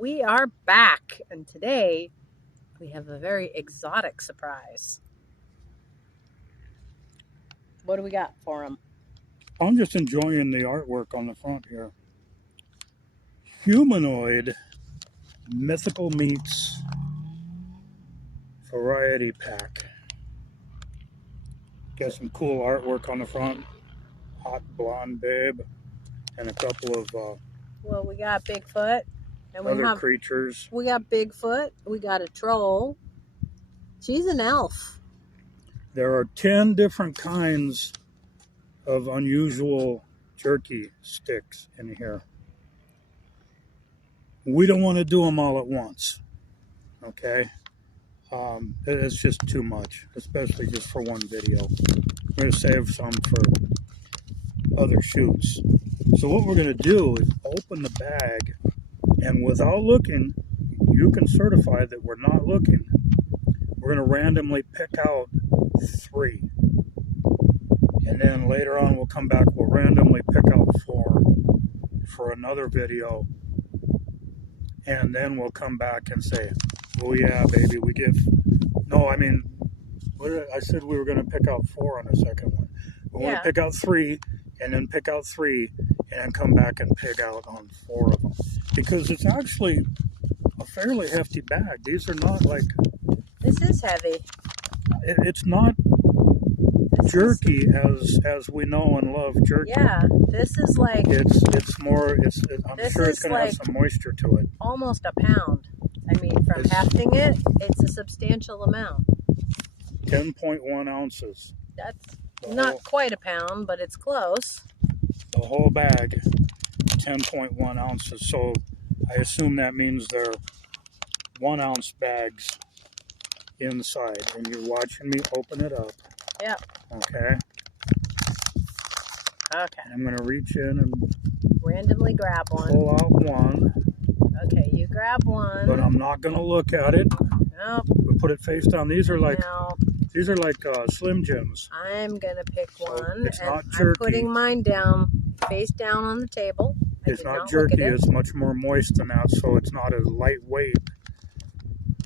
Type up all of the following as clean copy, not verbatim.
We are back, and today we have a very exotic surprise. What do we got for them? I'm just enjoying the artwork on the front here. Humanoid Mythical Meats Variety Pack. Got some cool artwork on the front. Hot blonde babe and a couple of Well, we got Bigfoot, and other creatures. We got Bigfoot. We got a troll. She's an elf. There are 10 different kinds of unusual jerky sticks in here. We don't want to do them all at once, okay? It's just too much, especially just for one video. We're going to save some for other shoots. So what we're going to do is open the bag, and without looking, you can certify that we're not looking. We're going to randomly pick out 3. And then later on we'll come back, we'll randomly pick out 4 for another video. And then we'll come back and say, oh yeah, baby, we give... No, I mean, I said we were going to pick out 4 on the second one. We want to pick out 3, and then pick out 3, and then come back and pick out on 4 of them. Because it's actually a fairly hefty bag. These are not like... This is heavy. It's not jerky as we know and love jerky. Yeah, this is like... It's more... I'm sure it's going to have some moisture to it. Almost a pound. I mean, from hefting it, it's a substantial amount. 10.1 ounces. That's not quite a pound, but it's close. The whole bag, 10.1 ounces. So I assume that means they're 1 ounce bags inside. And you're watching me open it up. Yep. Okay. Okay. I'm going to reach in and randomly grab one. Pull out one. Okay, you grab one. But I'm not going to look at it. Nope. We put it face down. These are like Slim Jims. I'm going to pick one. It's not jerky. I'm putting mine down, face down on the table. It's not jerky. It's much more moist than that, so it's not as lightweight.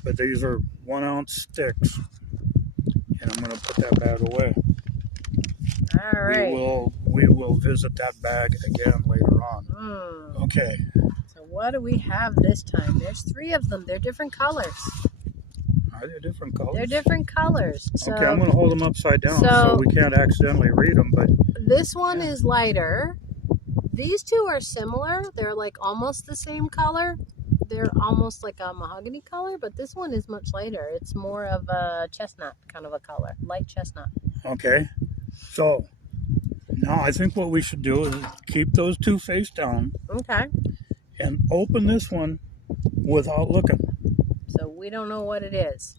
But these are 1 ounce sticks. And I'm going to put that bag away. All right. We will visit that bag again later on. Okay. So what do we have this time? There's 3 of them. They're different colors. Are they different colors? They're different colors. So, okay, I'm going to hold them upside down so we can't accidentally read them. But this one is lighter. These 2 are similar. They're like almost the same color. They're almost like a mahogany color, but this one is much lighter. It's more of a chestnut kind of a color, light chestnut. Okay. So now I think what we should do is keep those 2 face down. Okay. And open this one without looking. So we don't know what it is.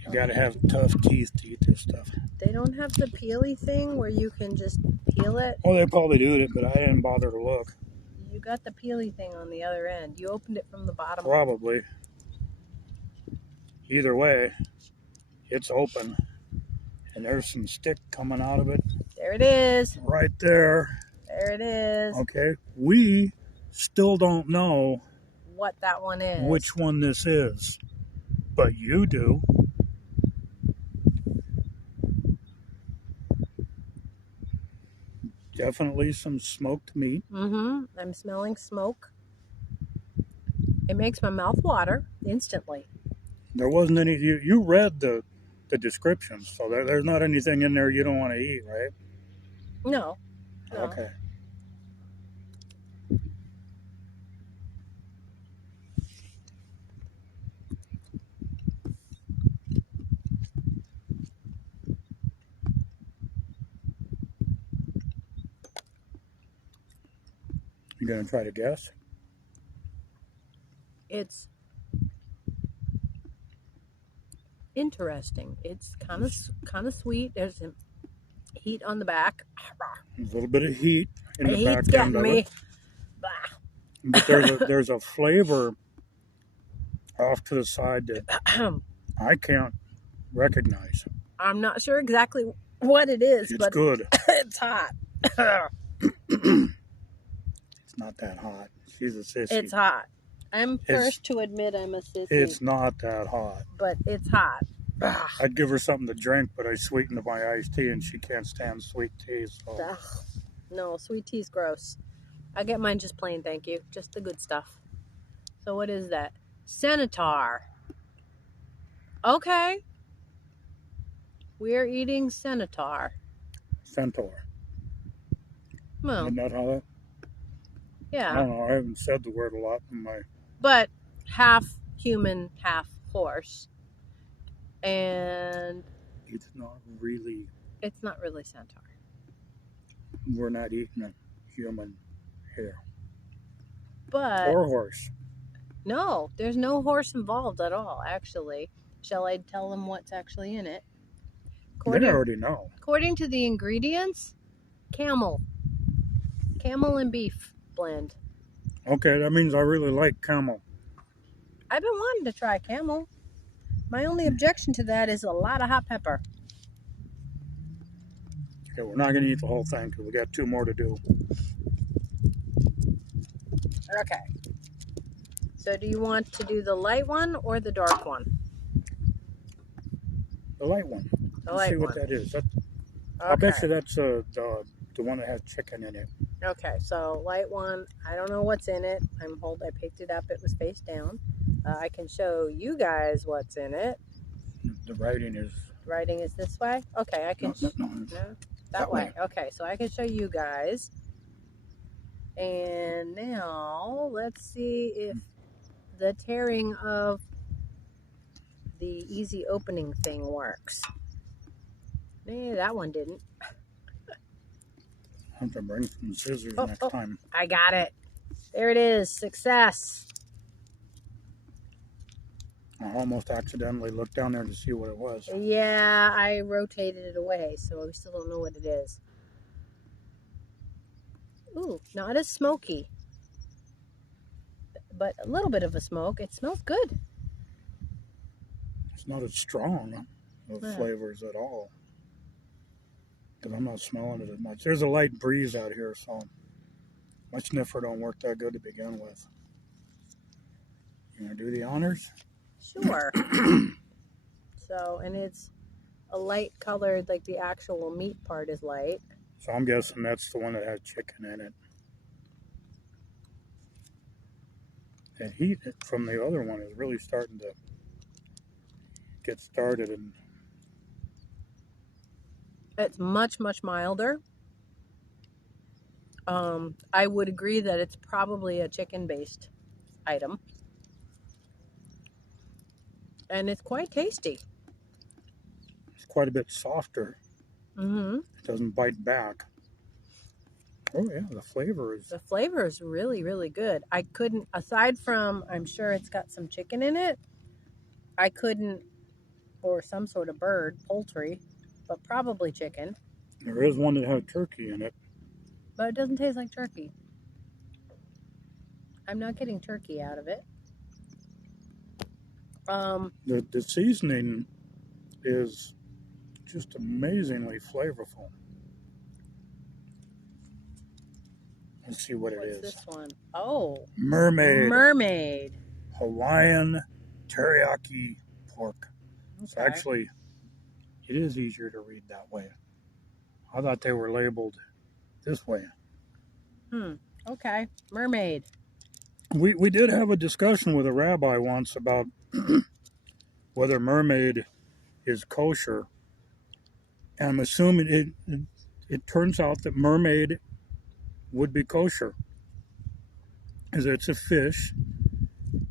You gotta have tough teeth to eat this stuff. They don't have the peely thing where you can just peel it? Oh, they probably do it, but I didn't bother to look. You got the peely thing on the other end. You opened it from the bottom. Probably. Either way, it's open. And there's some stick coming out of it. There it is. Right there. There it is. Okay. We still don't know what that one is. Which one this is. But you do. Definitely some smoked meat. I'm smelling smoke. It makes my mouth water instantly. There wasn't any... You read the descriptions, so there's not anything in there you don't want to eat, right? No. Okay. You gonna try to guess? It's interesting. It's kind of sweet. There's some heat on the back. A little bit of heat in the back end of it. But there's a flavor off to the side that I can't recognize. I'm not sure exactly what it is, it's but good. It's hot. It's not that hot. She's a sissy. It's hot. I'm It's- first to admit I'm a sissy. It's not that hot. But it's hot. Ugh. I'd give her something to drink, but I sweetened my iced tea, and she can't stand sweet tea. So Ugh. No, sweet tea's gross. I get mine just plain, thank you. Just the good stuff. So what is that? Centaur. Okay. We're eating centaur. Centaur. Well, Isn't that how that? I yeah. don't know. I haven't said the word a lot in my. But half human, half horse. And It's not really. it's not really centaur. We're not eating a human hair But or horse. no, there's no horse involved at all, actually. Shall I tell them what's actually in it? They already know. According to the ingredients, camel. Camel and beef blend. Okay, that means I really like camel. I've been wanting to try camel. My only objection to that is a lot of hot pepper. Okay, we're not going to eat the whole thing because we got 2 more to do. Okay. So do you want to do the light one or the dark one? The light one. The Let's see light what one. that is. That, Okay. I bet you that's the one that has chicken in it. Okay, so light one, I don't know what's in it. I picked it up, it was face down. I can show you guys what's in it. The writing is. Writing is this way? Okay, I can. No. No? That That way. way. Okay, so I can show you guys. And now let's see if the tearing of the easy opening thing works. Maybe that one didn't. I have to bring some scissors next time. I got it. There it is. Success. I almost accidentally looked down there to see what it was. Yeah, I rotated it away, so we still don't know what it is. Ooh, not as smoky, but a little bit of a smoke. It smells good. It's not as strong of flavors at all. Because I'm not smelling it as much. There's a light breeze out here, so my sniffer don't work that good to begin with. You want to do the honors? Sure. So, and it's a light colored, like the actual meat part is light. So I'm guessing that's the one that has chicken in it. The heat from the other one is really starting to get started. And It's much, much milder. I would agree that it's probably a chicken-based item. And it's quite tasty. it's quite a bit softer. Mm-hmm. It doesn't bite back. Oh yeah, the flavor is. The flavor is really, really good. I couldn't, aside from, I'm sure it's got some chicken in it, I couldn't, or some sort of bird, poultry, but probably chicken. There is one that has turkey in it. But it doesn't taste like turkey. I'm not getting turkey out of it. The seasoning is just amazingly flavorful. Let's see what it What's is. this one? Oh, Mermaid mermaid. Hawaiian teriyaki pork. It's Okay. actually, it is easier to read that way. I thought they were labeled this way. Okay, mermaid. We did have a discussion with a rabbi once about whether mermaid is kosher. And I'm assuming it turns out that mermaid would be kosher. Because it's a fish.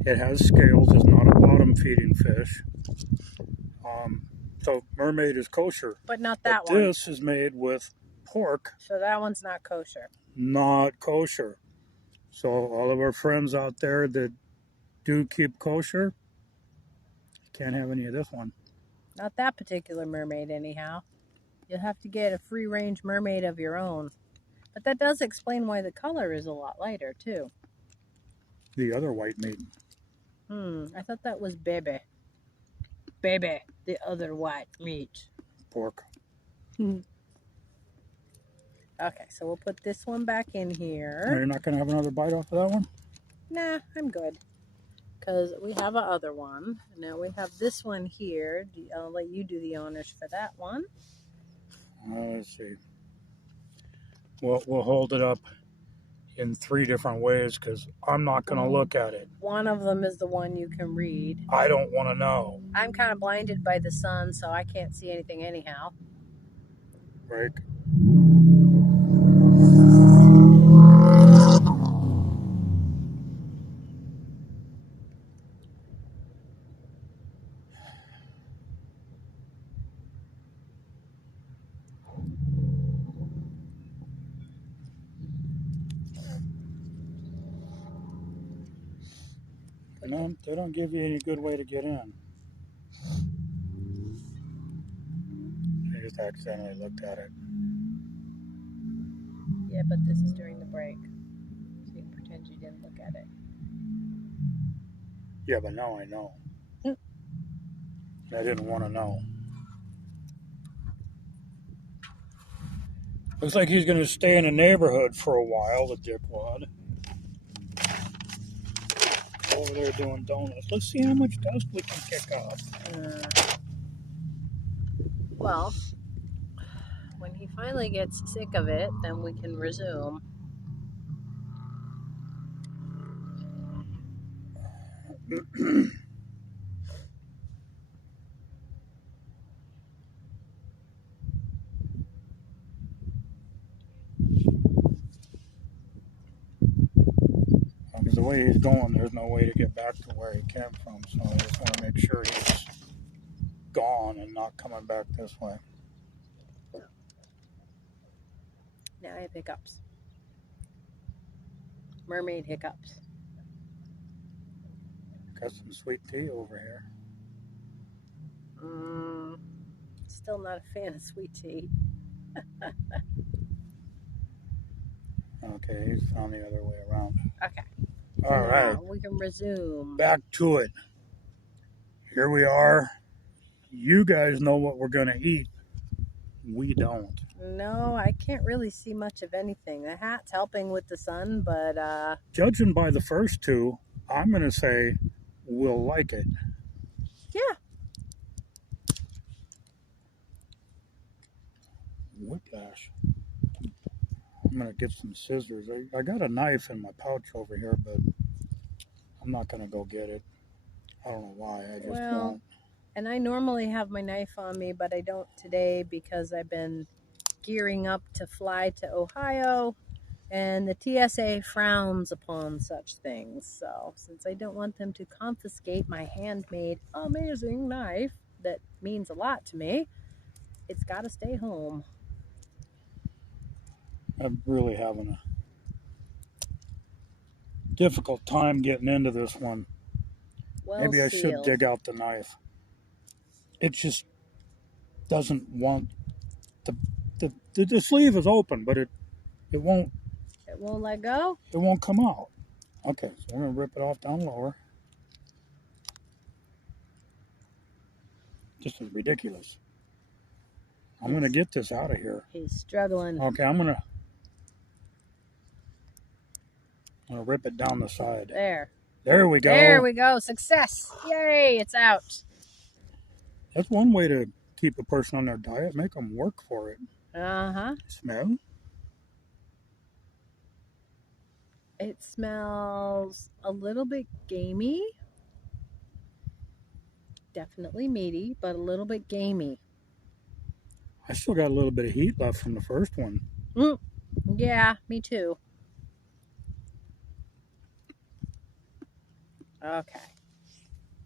It has scales. It's not a bottom feeding fish. So mermaid is kosher. But not that But one. this is made with pork, So that one's not kosher. not kosher. So all of our friends out there that do keep kosher, can't have any of this one. Not that particular mermaid, anyhow. You'll have to get a free-range mermaid of your own. But that does explain why the color is a lot lighter, too. The other white meat. I thought that was Bebe. Bebe, the other white meat. Pork. Okay, so we'll put this one back in Are here. you not going to have another bite off of that one? Nah, I'm good. Because we have a other one. Now we have this one here. I'll let you do the honors for that one. Let's see. We'll hold it up in 3 different ways because I'm not going to look at it. One of them is the one you can read. I don't want to know. I'm kind of blinded by the sun, so I can't see anything anyhow. Break. No, they don't give you any good way to get in. I just accidentally looked at it. Yeah, but this is during the break. So you can pretend you didn't look at it. Yeah, but now I know. I didn't want to know. Looks like he's going to stay in the neighborhood for a while, the dickwad. Over there doing donuts. Let's see how much dust we can kick up. Well, when he finally gets sick of it, then we can resume. Because the way he's going, there's no way to get back to where he came from. So I just want to make sure he's gone and not coming back this way. Now I have hiccups. Mermaid hiccups. Got some sweet tea over here. Still not a fan of sweet tea. Okay, he's found the other way around. Okay. All right. We can resume. Back to it. Here we are. You guys know what we're going to eat. We don't. No, I can't really see much of anything. The hat's helping with the sun, but judging by the first two, I'm going to say we'll like it. Yeah. Whiplash. I'm going to get some scissors. I got a knife in my pouch over here, but I'm not going to go get it. I don't know why. I just won't. And I normally have my knife on me, but I don't today because I've been gearing up to fly to Ohio, and the TSA frowns upon such things. So since I don't want them to confiscate my handmade amazing knife that means a lot to me, it's got to stay home. I'm really having a difficult time getting into this one. Well Maybe I sealed. should dig out the knife. It just doesn't want the sleeve is open, but it won't. It won't let go? It won't come out. Okay, so we're gonna rip it off down lower. This is ridiculous. I'm gonna get this out of here. He's struggling. Okay, I'm gonna rip it down the side. There we go. There we go. Success. Yay, it's out. That's one way to keep a person on their diet. Make them work for it. Uh-huh. Smell? It smells a little bit gamey. Definitely meaty, but a little bit gamey. I still got a little bit of heat left from the first one. Yeah, me too. Okay.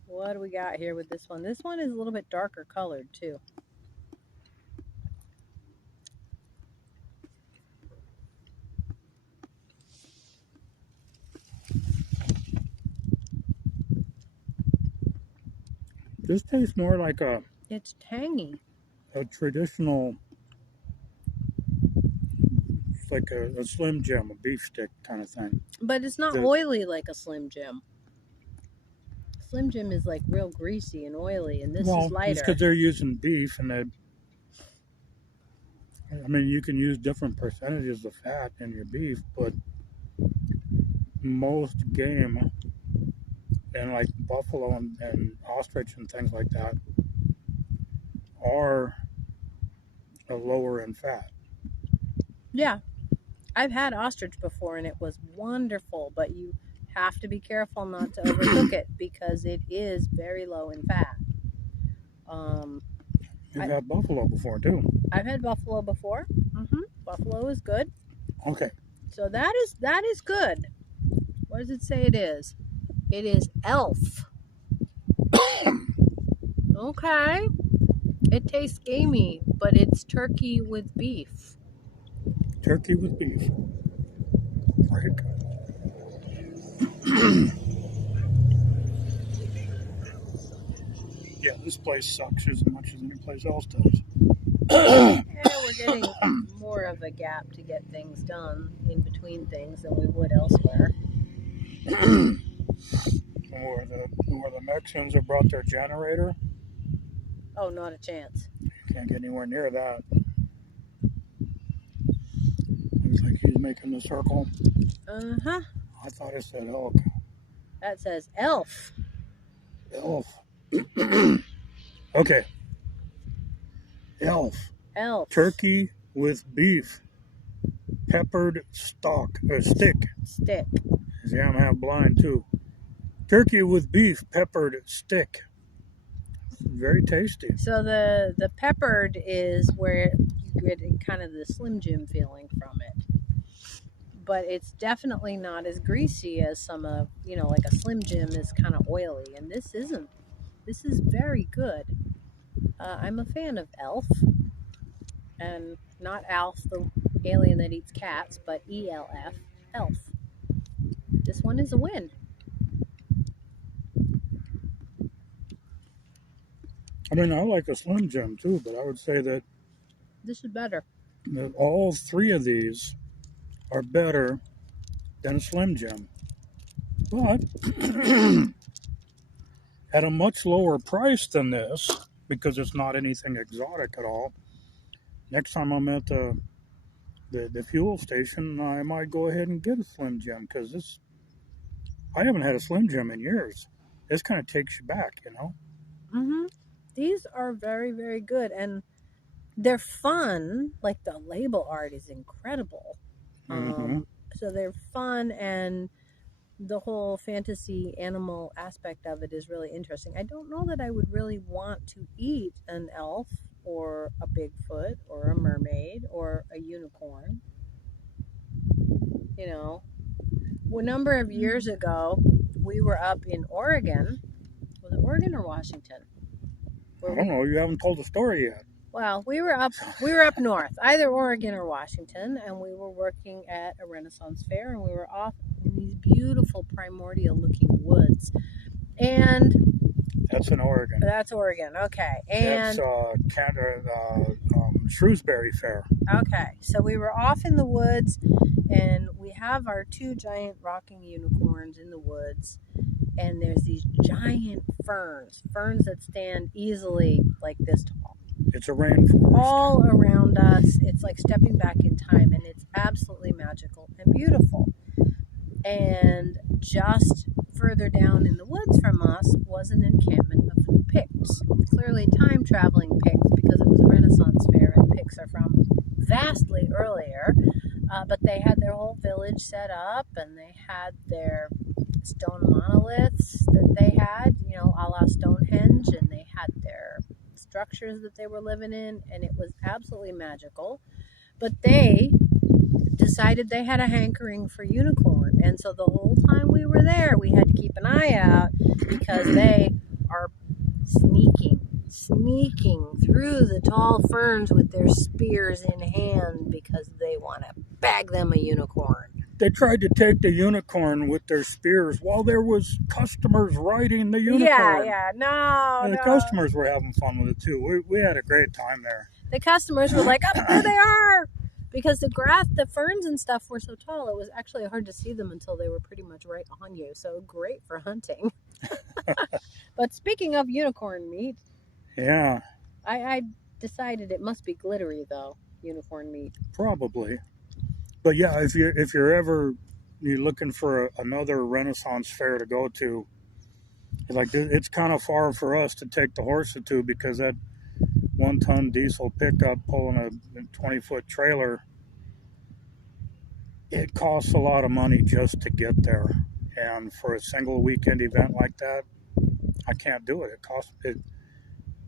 What do we got here with this one? This one is a little bit darker colored too. This tastes more like a... It's tangy. A traditional... It's like a Slim Jim, a beef stick kind of thing. But it's not oily like a Slim Jim. Slim Jim is like real greasy and oily, and this is lighter. It's because they're using beef, and I mean, you can use different percentages of fat in your beef, but most game and like buffalo and ostrich and things like that are lower in fat. Yeah, I've had ostrich before and it was wonderful, but you have to be careful not to overcook it because it is very low in fat. You've I, had buffalo before too. I've had buffalo before. Buffalo is good. Okay. So that is good. What does it say it is? It is elf. Okay. It tastes gamey, but it's turkey with beef. Turkey with beef. Right. Yeah, this place sucks as much as any place else does. Yeah, we're getting more of a gap to get things done in between things than we would elsewhere. Where the Mexicans have brought their generator, Oh, not a chance. you can't get anywhere near that. Looks like he's making the circle. Uh-huh. I thought it said elk. That says elf. Elf. Okay. Elf. Elf. Turkey with beef. Peppered stick. Stick. See, I'm half blind too. Turkey with beef, peppered stick. Very tasty. So the peppered is where you get kind of the Slim Jim feeling from it. But it's definitely not as greasy as some of, like a Slim Jim is kind of oily. And this isn't. This is very good. I'm a fan of Elf. And not Alf, the alien that eats cats, but ELF, Elf. This one is a win. I mean, I like a Slim Jim too, but I would say that This is better. all three of these are better than a Slim Jim. But at a much lower price than this, because it's not anything exotic at all. Next time I'm at the fuel station, I might go ahead and get a Slim Jim because I haven't had a Slim Jim in years. This kind of takes you back, These are very, very good, and they're fun. Like the label art is incredible. So they're fun, and the whole fantasy animal aspect of it is really interesting. I don't know that I would really want to eat an elf or a Bigfoot or a mermaid or a unicorn. A number of years ago, we were up in Oregon. Was it Oregon or Washington? I don't know. You haven't told the story yet. Well, we were up north, either Oregon or Washington, and we were working at a Renaissance fair, and we were off in these beautiful primordial-looking woods. And that's in Oregon. That's Oregon. Okay. And that's Shrewsbury Fair. Okay. So we were off in the woods, and we have our two giant rocking unicorns in the woods. And there's these giant ferns that stand easily like this tall. It's a rainforest. All around us. It's like stepping back in time, and it's absolutely magical and beautiful. And just further down in the woods from us was an encampment of Picts. Clearly time-traveling Picts, because it was a Renaissance fair, and Picts are from vastly earlier. But they had their whole village set up, and they had their stone monoliths that they had, a la Stonehenge, and they had their structures that they were living in, and it was absolutely magical. But they decided they had a hankering for unicorn, and so the whole time we were there, we had to keep an eye out because they are sneaking through the tall ferns with their spears in hand because they want to bag them a unicorn. They tried to take the unicorn with their spears while there was customers riding the unicorn. No. Customers were having fun with it too. We had a great time there. The customers were like, "Oh, there they are!" Because the ferns and stuff were so tall, it was actually hard to see them until they were pretty much right on you. So great for hunting. But speaking of unicorn meat, yeah, I decided it must be glittery though. unicorn meat. Probably. But yeah, if you're looking for another Renaissance fair to go to, like it's kind of far for us to take the horses to, because that 1-ton diesel pickup pulling a 20-foot trailer, it costs a lot of money just to get there. And for a single weekend event like that, I can't do it.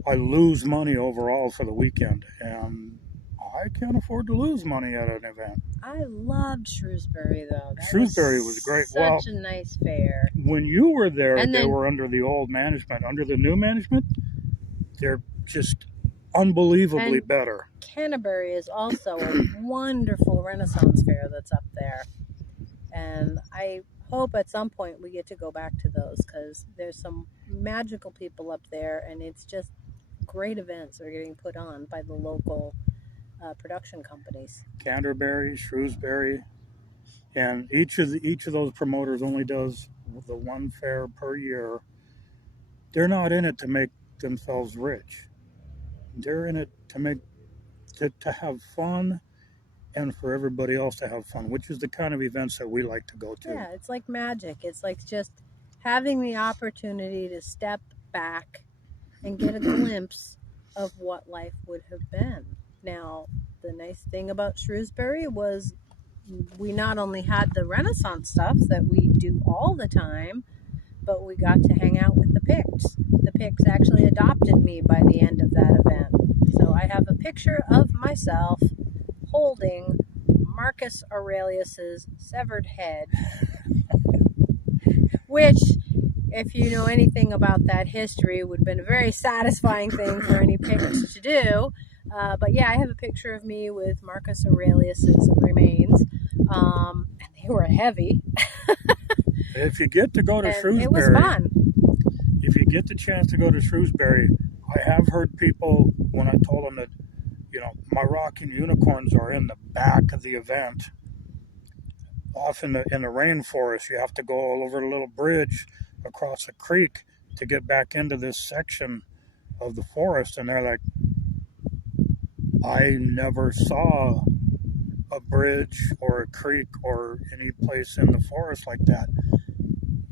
I lose money overall for the weekend, and I can't afford to lose money at an event. I loved Shrewsbury, though. Shrewsbury was great. Such a nice fair. When you were there, they were under the old management. Under the new management, they're just unbelievably better. Canterbury is also a wonderful Renaissance fair that's up there. And I hope at some point we get to go back to those, because there's some magical people up there, and it's just great events that are getting put on by the local production companies. Canterbury, Shrewsbury, and each of those promoters only does the one fair per year. They're not in it to make themselves rich. They're in it to have fun, and for everybody else to have fun, which is the kind of events that we like to go to. Yeah, it's like magic. It's like just having the opportunity to step back and get a glimpse of what life would have been. Now, the nice thing about Shrewsbury was we not only had the Renaissance stuff that we do all the time, but we got to hang out with the Picts. The Picts actually adopted me by the end of that event. So I have a picture of myself holding Marcus Aurelius's severed head, which, if you know anything about that history, would have been a very satisfying thing for any Picts to do. But yeah, I have a picture of me with Marcus Aurelius's remains, and they were heavy. If you get to go to Shrewsbury, it was fun. If you get the chance to go to Shrewsbury, I have heard people, when I told them that, my rocking unicorns are in the back of the event, off in the rainforest. You have to go all over a little bridge across a creek to get back into this section of the forest, and they're like, I never saw a bridge or a creek or any place in the forest like that.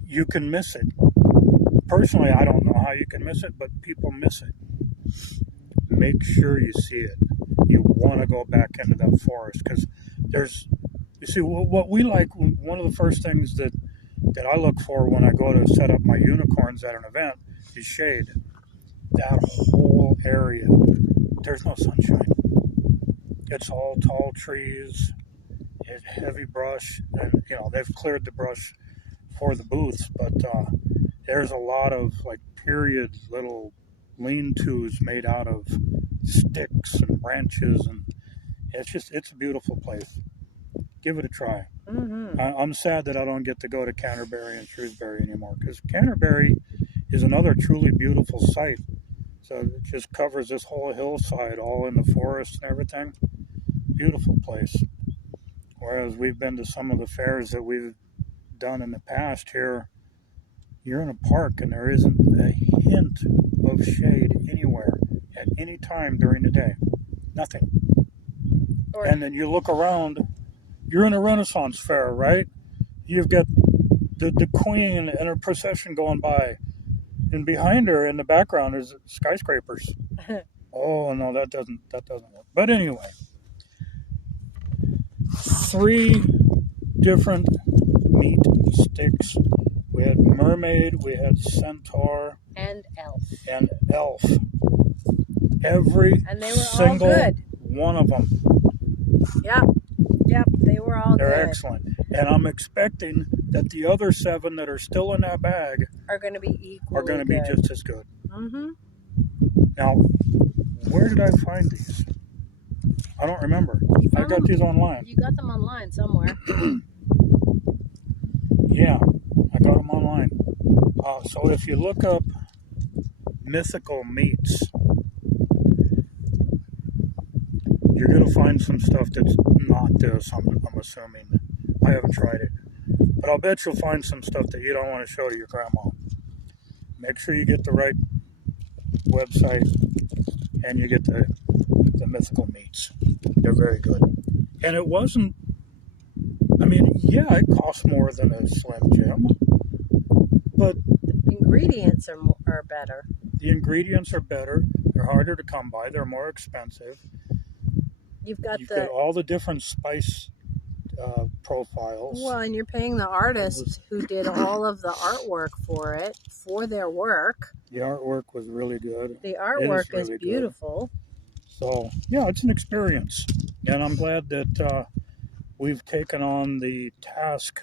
You can miss it. Personally, I don't know how you can miss it, but people miss it. Make sure you see it. You want to go back into that forest, because you see, what we like, one of the first things that I look for when I go to set up my unicorns at an event is shade. That whole area, there's no sunshine. It's all tall trees, it's heavy brush, and they've cleared the brush for the booths, but there's a lot of period little lean-tos made out of sticks and branches, and it's a beautiful place. Give it a try. Mm-hmm. I'm sad that I don't get to go to Canterbury and Shrewsbury anymore, because Canterbury is another truly beautiful site. So it just covers this whole hillside, all in the forest and everything. Beautiful place. Whereas we've been to some of the fairs that we've done in the past here, you're in a park and there isn't a hint of shade anywhere at any time during the day. Nothing. And then you look around, you're in a Renaissance fair, right? You've got the Queen and her procession going by, and behind her in the background is skyscrapers. Oh no, that doesn't work. But anyway, 3 different meat sticks. We had mermaid, we had centaur, and elf. Every and they were single all good. One of them. Yep, they were all They're good. excellent. And I'm expecting that the other 7 that are still in that bag are going to be equally are going to be just as good. Mm-hmm. Now, where did I find these? I don't remember. I got these online. You got them online somewhere. Yeah, I got them online. So if you look up mythical meats, you're going to find some stuff that's not this, I'm assuming. I haven't tried it. But I'll bet you'll find some stuff that you don't want to show to your grandma. Make sure you get the right website and you get the mythical meats. They're very good. And it wasn't, I mean, yeah, it costs more than a Slim Jim, but The ingredients are better. the ingredients are better. They're harder to come by. They're more expensive. You've got You've the got all the different spice profiles. well, and you're paying the artist who did all of the artwork for it for their work. The artwork was really good. The artwork is really beautiful. Good. So, yeah, it's an experience. And I'm glad that we've taken on the task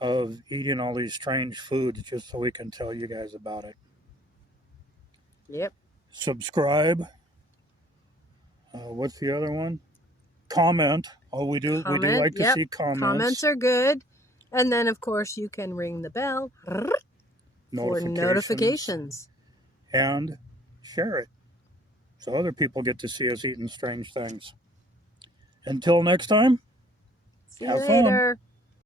of eating all these strange foods just so we can tell you guys about it. Yep. Subscribe. What's the other one? Comment. Oh, we do like to see comments. Comments are good. And then, of course, you can ring the bell for notifications. And share it so other people get to see us eating strange things. Until next time, See you later.